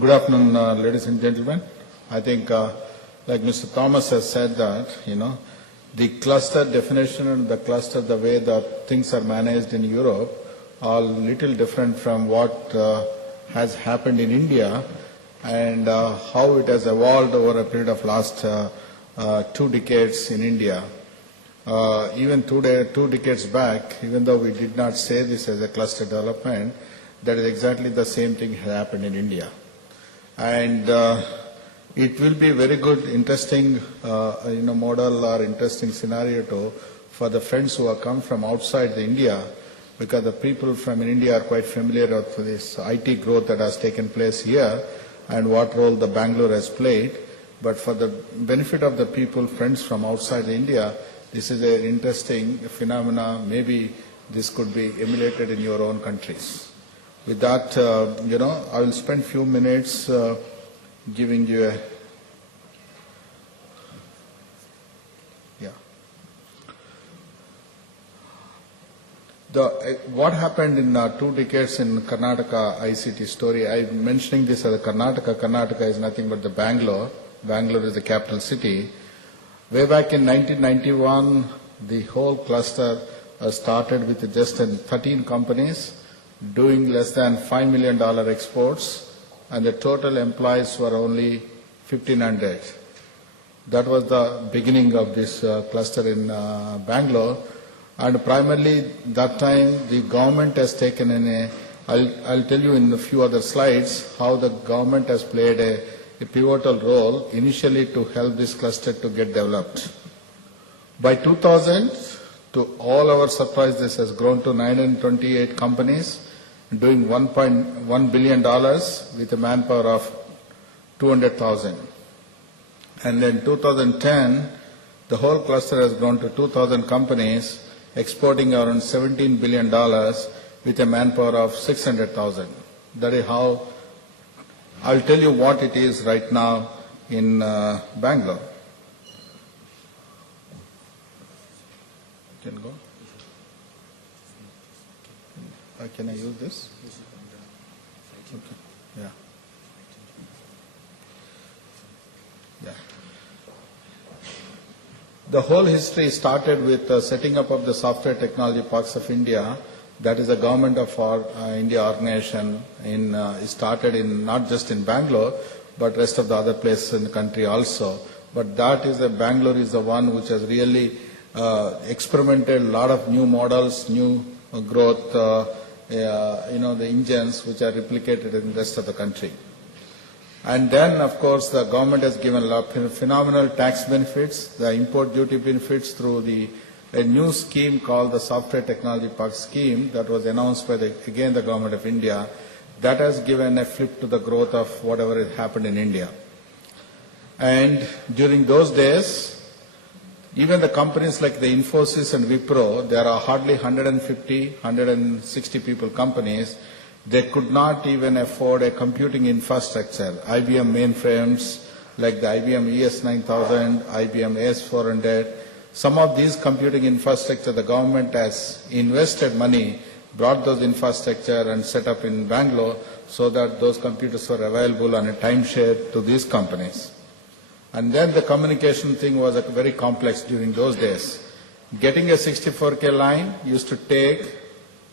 Good afternoon, ladies and gentlemen. I think, like Mr. Thomas has said that, the cluster definition and the way that things are managed in Europe are little different from what has happened in India and how it has evolved over a period of last 2 decades in India. Even 2 decades back, even though we did not say this as a cluster development, that is exactly the same thing has happened in India. And it will be very good, interesting, model or interesting scenario for the friends who have come from outside India, because the people from India are quite familiar with this IT growth that has taken place here and what role the Bangalore has played. But for the benefit of the people, friends from outside India, this is an interesting phenomena. Maybe this could be emulated in your own countries. With that, I will spend few minutes giving you a, what happened in 2 decades in Karnataka ICT story. I'm mentioning this as a Karnataka. Karnataka is nothing but the Bangalore. Bangalore is the capital city. Way back in 1991, the whole cluster started with just 13 companies doing less than $5 million exports, and the total employees were only 1,500. That was the beginning of this cluster in Bangalore. And primarily that time the government has taken I'll tell you in a few other slides how the government has played a pivotal role initially to help this cluster to get developed. By 2000, to all our surprise, this has grown to 928 companies, doing $1.1 billion with a manpower of 200,000. And then 2010, the whole cluster has grown to 2,000 companies, exporting around $17 billion with a manpower of 600,000. That is how I'll tell you what it is right now in Bangalore. Can go? Can I use this? Okay. Yeah. The whole history started with setting up of the Software Technology Parks of India. That is a government of our India organization. It started in not just in Bangalore, but rest of the other places in the country also. But Bangalore is the one which has really experimented a lot of new models, new growth, the engines which are replicated in the rest of the country. And then, of course, the government has given a lot of phenomenal tax benefits, the import duty benefits through a new scheme called the Software Technology Park Scheme that was announced by the government of India. That has given a flip to the growth of whatever has happened in India. And during those days, even the companies like the Infosys and Wipro, there are hardly 150, 160 people companies. They could not even afford a computing infrastructure. IBM mainframes like the IBM ES9000, IBM AS400, some of these computing infrastructure, the government has invested money, brought those infrastructure and set up in Bangalore so that those computers were available on a timeshare to these companies. And then the communication thing was very complex during those days. Getting a 64K line used to take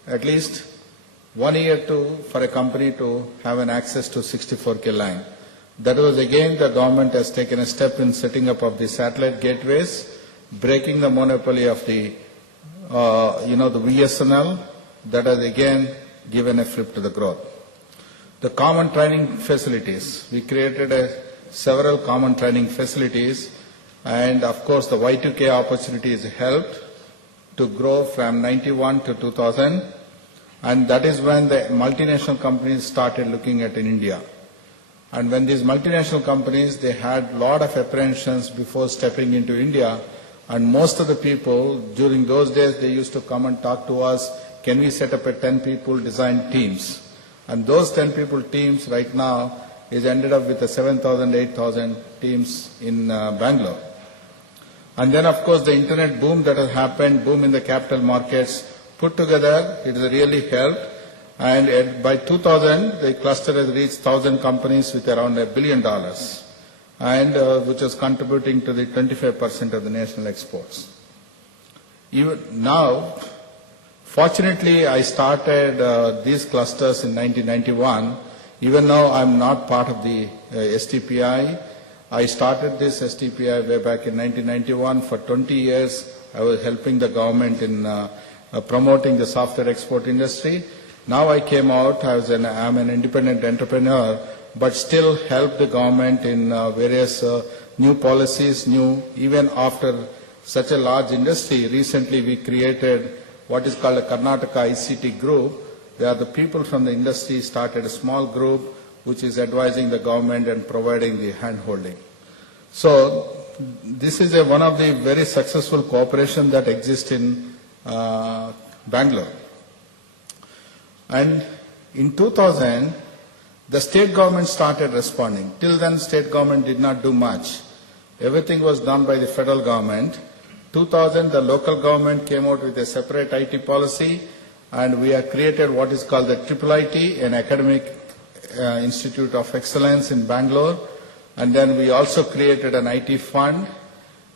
at least 1 year for a company to have an access to 64K line. That was again the government has taken a step in setting up of the satellite gateways, breaking the monopoly of the VSNL. That has again given a flip to the growth. The common training facilities. We created several common training facilities, and of course the Y2K opportunities helped to grow from 91 to 2000, and that is when the multinational companies started looking at in India. And when these multinational companies, they had a lot of apprehensions before stepping into India, and most of the people during those days, they used to come and talk to us, can we set up a 10 people design teams? And those 10 people teams right now is ended up with a 7,000, 8,000 teams in Bangalore. And then, of course, the internet boom that has happened, boom in the capital markets, put together, it has really helped. And by 2000, the cluster has reached 1,000 companies with around $1 billion, and which is contributing to the 25% of the national exports. Even now, fortunately, I started these clusters in 1991. Even now, I'm not part of the STPI. I started this STPI way back in 1991. For 20 years, I was helping the government in promoting the software export industry. Now I came out, I'm an independent entrepreneur, but still help the government in various new policies, even after such a large industry. Recently we created what is called a Karnataka ICT group. They are the people from the industry started a small group which is advising the government and providing the hand-holding. So this is one of the very successful cooperation that exists in Bangalore. And in 2000, the state government started responding. Till then, state government did not do much. Everything was done by the federal government. 2000, the local government came out with a separate IT policy, and we have created what is called the IIIT, an academic institute of excellence in Bangalore. And then we also created an IT fund,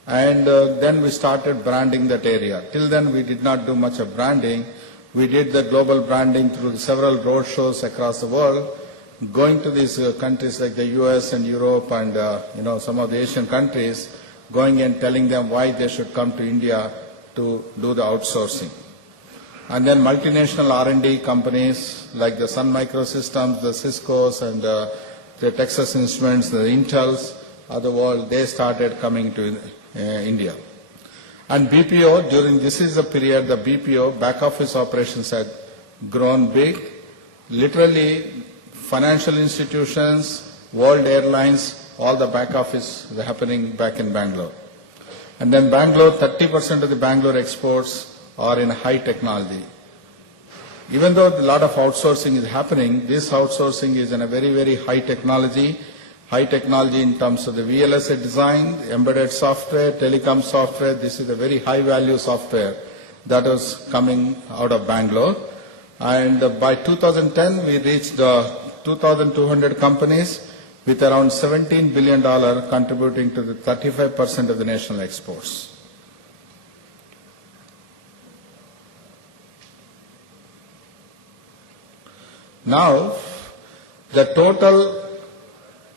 and then we started branding that area. Till then, we did not do much of branding. We did the global branding through several road shows across the world, going to these countries like the US and Europe and some of the Asian countries, going and telling them why they should come to India to do the outsourcing. And then multinational R&D companies like the Sun Microsystems, the Ciscos, and the Texas Instruments, the Intels of the world, they started coming to India. And BPO, this is the period, the BPO, back office operations had grown big. Literally, financial institutions, world airlines, all the back office is happening back in Bangalore. And then Bangalore, 30% of the Bangalore exports are in high technology. Even though a lot of outsourcing is happening, this outsourcing is in a very, very high technology in terms of the VLSI design, embedded software, telecom software. This is a very high value software that was coming out of Bangalore. And by 2010, we reached 2,200 companies with around $17 billion contributing to the 35% of the national exports. Now, the total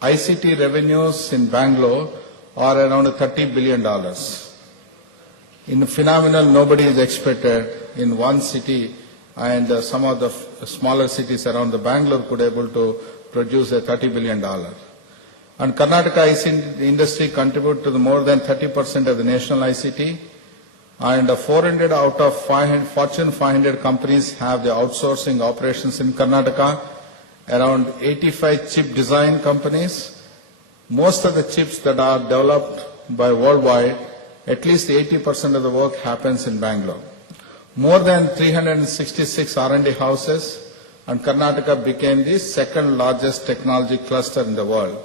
ICT revenues in Bangalore are around $30 billion. In a phenomenal, nobody is expected in one city, and some of the smaller cities around the Bangalore could able to produce a $30 billion. And Karnataka ICT industry contribute to the more than 30% of the national ICT, and 400 out of Fortune 500 companies have the outsourcing operations in Karnataka. Around 85 chip design companies. Most of the chips that are developed by worldwide, at least 80% of the work happens in Bangalore. More than 366 R&D houses, and Karnataka became the second largest technology cluster in the world.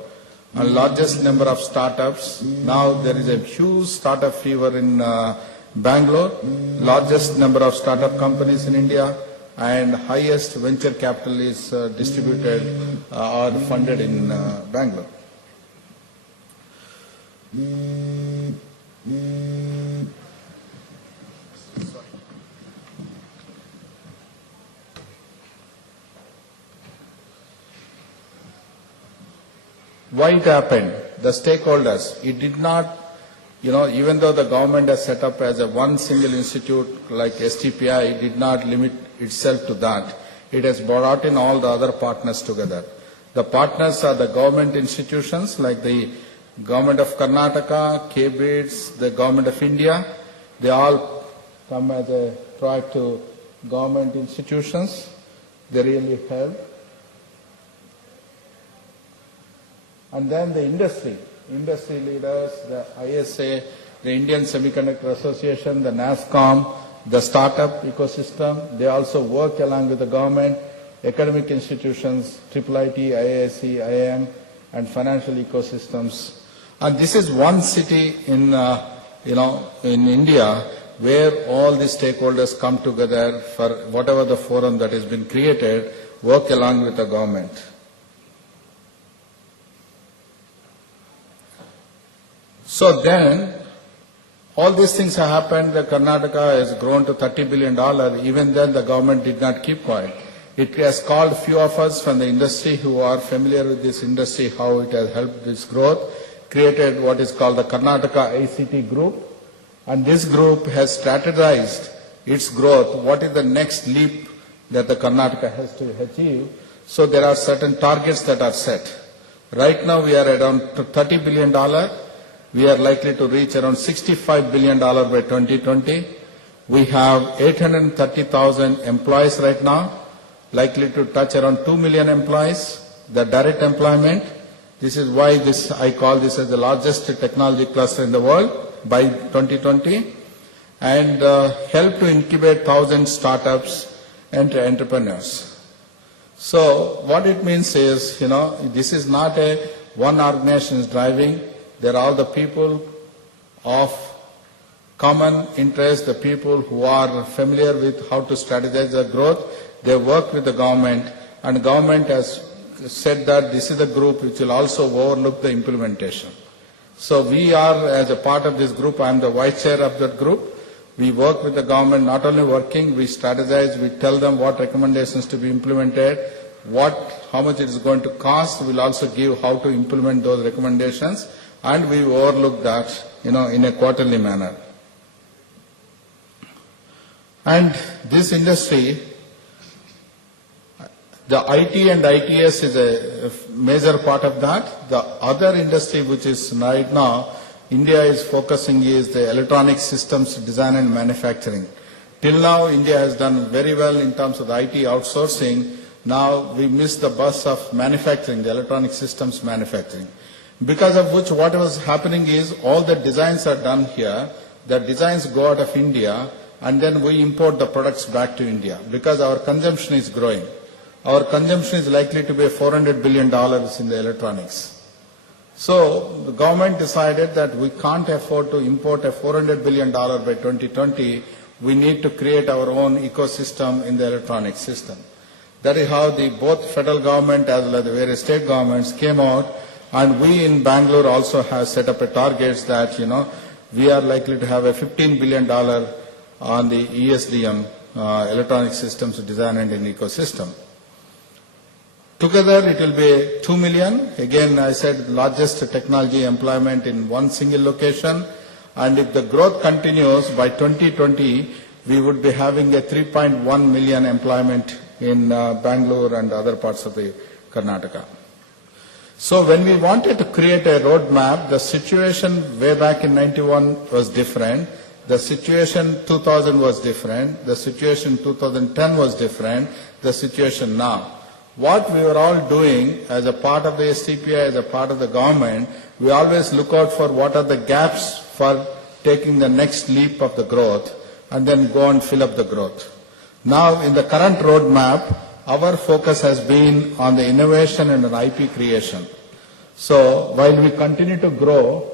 And largest number of startups. Now there is a huge startup fever in Bangalore, largest number of startup companies in India, and highest venture capital is distributed or funded in Bangalore. Why it happened? The stakeholders, it did not, even though the government has set up as a one single institute like STPI, it did not limit itself to that. It has brought in all the other partners together. The partners are the government institutions like the Government of Karnataka, KBITS, the Government of India. They all come as a proactive government institutions. They really help. And then the industry leaders, the ISA, the Indian Semiconductor Association, the NASSCOM, the startup ecosystem, they also work along with the government, academic institutions, IIIT, IISc, IIM, and financial ecosystems. And this is one city in India where all the stakeholders come together for whatever the forum that has been created, work along with the government. So then, all these things have happened. The Karnataka has grown to $30 billion. Even then, the government did not keep quiet. It has called few of us from the industry who are familiar with this industry, how it has helped this growth, created what is called the Karnataka ICT group. And this group has strategized its growth. What is the next leap that the Karnataka has to achieve? So there are certain targets that are set. Right now, we are around $30 billion. We are likely to reach around $65 billion by 2020. We have 830,000 employees right now, likely to touch around 2 million employees, the direct employment. This is why I call this as the largest technology cluster in the world by 2020, and help to incubate 1,000 startups and entrepreneurs. So what it means is, this is not a one organization is driving. There are the people of common interest, the people who are familiar with how to strategize their growth. They work with the government, and the government has said that this is the group which will also overlook the implementation. So we are, as a part of this group, I am the vice chair of that group. We work with the government, not only working, we strategize, we tell them what recommendations to be implemented, how much it is going to cost. We'll also give how to implement those recommendations, and we overlook that, in a quarterly manner. And this industry, the IT and ITS is a major part of that. The other industry which is right now, India is focusing is the electronic systems design and manufacturing. Till now, India has done very well in terms of the IT outsourcing. Now we miss the bus of manufacturing, the electronic systems manufacturing. Because of which what was happening is all the designs are done here. The designs go out of India, and then we import the products back to India because our consumption is growing. Our consumption is likely to be $400 billion in the electronics. So the government decided that we can't afford to import a $400 billion by 2020. We need to create our own ecosystem in the electronic system. That is how both federal government as well as the various state governments came out, and we in Bangalore also have set up a target that, we are likely to have a $15 billion on the ESDM, electronic systems design and an ecosystem. Together it will be 2 million. Again, I said largest technology employment in one single location. And if the growth continues, by 2020, we would be having a 3.1 million employment in Bangalore and other parts of the Karnataka. So when we wanted to create a roadmap, the situation way back in 91 was different. The situation 2000 was different. The situation 2010 was different. The situation now. What we were all doing as a part of the STPI, as a part of the government, we always look out for what are the gaps for taking the next leap of the growth and then go and fill up the growth. Now, in the current roadmap, our focus has been on the innovation and an IP creation. So, while we continue to grow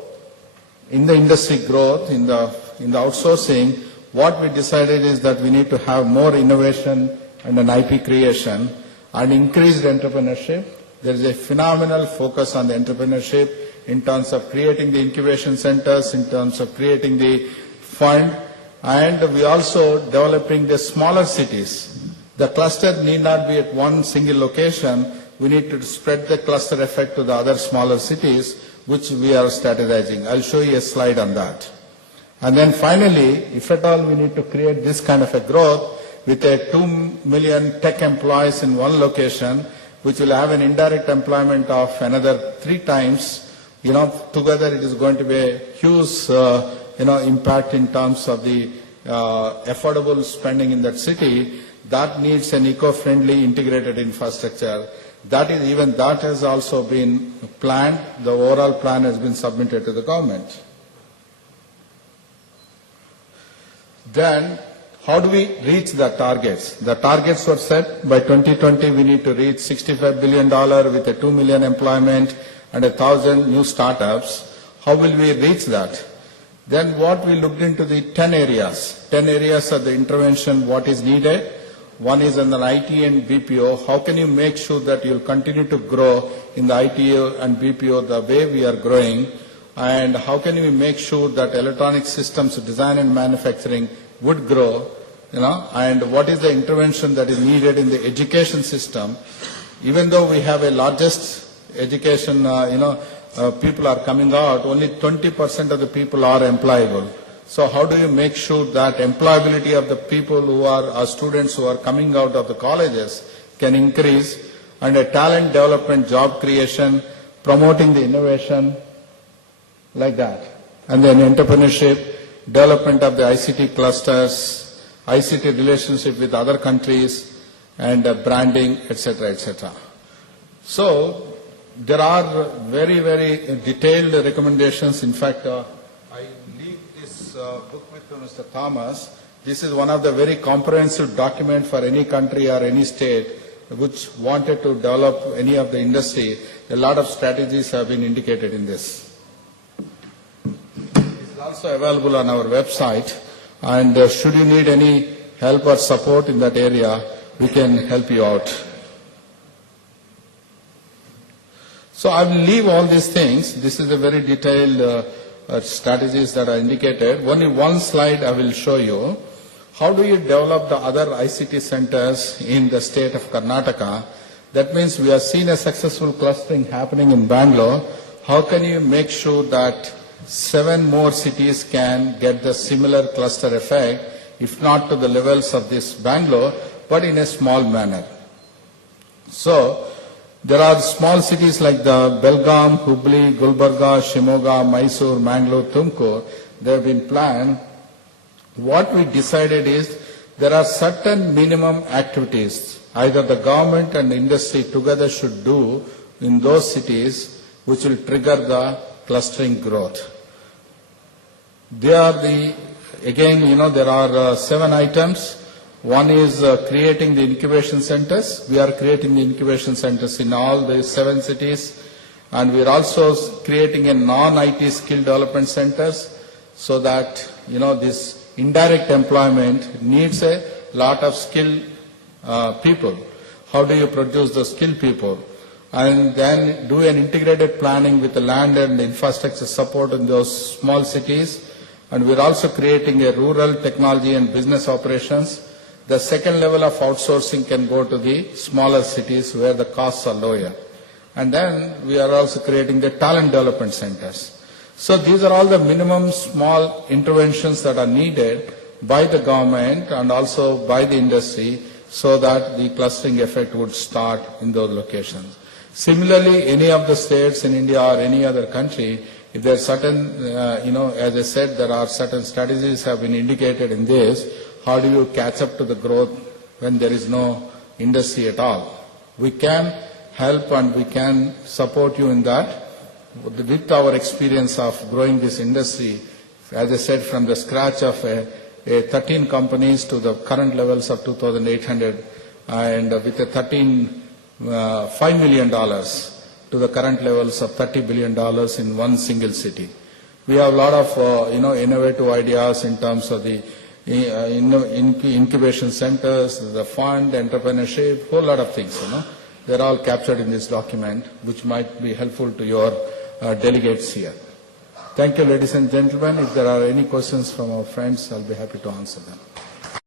in the industry growth, in the outsourcing, what we decided is that we need to have more innovation and an IP creation and increased entrepreneurship. There is a phenomenal focus on the entrepreneurship in terms of creating the incubation centers, in terms of creating the fund, and we also developing the smaller cities. The cluster need not be at one single location. We need to spread the cluster effect to the other smaller cities, which we are strategizing. I'll show you a slide on that. And then finally, if at all we need to create this kind of a growth with a 2 million tech employees in one location, which will have an indirect employment of another 3 times, together it is going to be a huge, impact in terms of the affordable spending in that city. That needs an eco-friendly integrated infrastructure. That has also been planned. The overall plan has been submitted to the government. Then, how do we reach the targets? The targets were set by 2020. We need to reach $65 billion with a 2 million employment and 1,000 new startups. How will we reach that? Then what we looked into the 10 areas. 10 areas of the intervention, what is needed. One is in the IT and BPO. How can you make sure that you'll continue to grow in the IT and BPO the way we are growing? And how can we make sure that electronic systems design and manufacturing would grow? And what is the intervention that is needed in the education system? Even though we have a largest education, people are coming out, only 20% of the people are employable. So how do you make sure that employability of the people who are our students who are coming out of the colleges can increase, and a talent development, job creation, promoting the innovation, like that. And then entrepreneurship, development of the ICT clusters, ICT relationship with other countries, and branding, etc., etc. So there are very, very detailed recommendations. In fact, I leave this book with Mr. Thomas. This is one of the very comprehensive documents for any country or any state which wanted to develop any of the industry. A lot of strategies have been indicated in this. It is also available on our website, and should you need any help or support in that area, we can help you out. So I will leave all these things. This is a very detailed strategies that are indicated. Only one slide I will show you. How do you develop the other ICT centers in the state of Karnataka? That means we have seen a successful clustering happening in Bangalore. How can you make sure that 7 more cities can get the similar cluster effect, if not to the levels of this Bangalore, but in a small manner? So there are small cities like the Belgaum, Hubli, Gulbarga, Shimoga, Mysore, Mangalore, Tumkur. They have been planned. What we decided is there are certain minimum activities either the government and the industry together should do in those cities which will trigger the clustering growth. They are there are 7 items. One is creating the incubation centers. We are creating the incubation centers in all the 7 cities, and we are also creating a non-IT skill development centers, so that this indirect employment needs a lot of skilled people. How do you produce the skilled people? And then do an integrated planning with the land and the infrastructure support in those small cities. And we are also creating a rural technology and business operations. The second level of outsourcing can go to the smaller cities where the costs are lower. And then we are also creating the talent development centers. So these are all the minimum small interventions that are needed by the government and also by the industry, so that the clustering effect would start in those locations. Similarly, any of the states in India or any other country, if there are certain, as I said, there are certain strategies have been indicated in this. How do you catch up to the growth when there is no industry at all? We can help and we can support you in that with our experience of growing this industry, as I said, from the scratch of 13 companies to the current levels of 2,800, and with a $5 million to the current levels of $30 billion in one single city. We have a lot of innovative ideas in terms of the incubation centers, the fund, entrepreneurship, whole lot of things. They're all captured in this document, which might be helpful to your delegates here. Thank you, ladies and gentlemen. If there are any questions from our friends, I'll be happy to answer them.